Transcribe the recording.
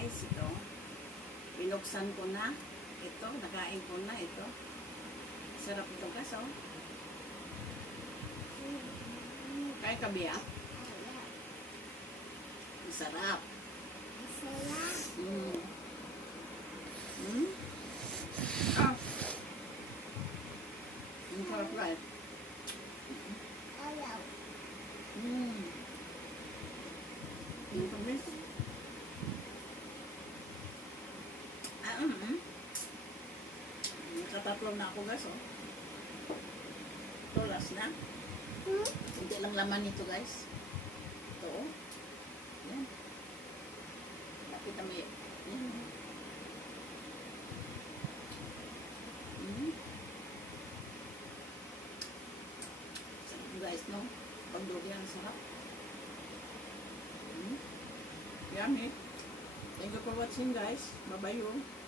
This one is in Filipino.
guys, ito. Pinuksan ko na. Ito, nakain ko na ito. Sarap ito guys, oh. Kaya kabiya? Masarap. Masarap. Ah. Masarap guys. Ayaw. Yung tamis. Nakatatlo na ako guys, oh. Ito, last na. Hindi lang laman nito guys. Ito, oh. Yan. Lapit na may... Yan. Sarap guys, no? Pagdurian, sarap. Yummy. Thank you for watching guys. Bye-bye you.